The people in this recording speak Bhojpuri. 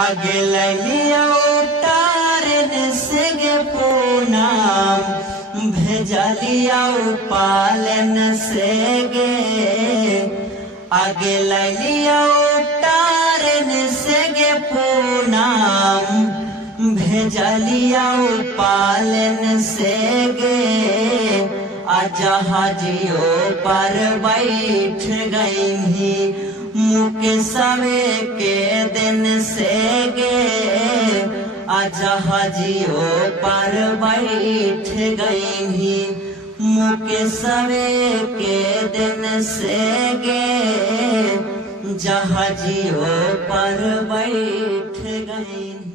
आगे लिया उतारन से गे पूनम भेजा लिया पालन से गे आगे लिया उतारन से गे पूनम भेजा लिया पालन से गे आजा हाजियो पर बैठ गई मुकेशवे के दिन से गे आजा हाजियो पर बैठ गई मुकेशवे के दिन से गे जहाजियो पर बैठ गई।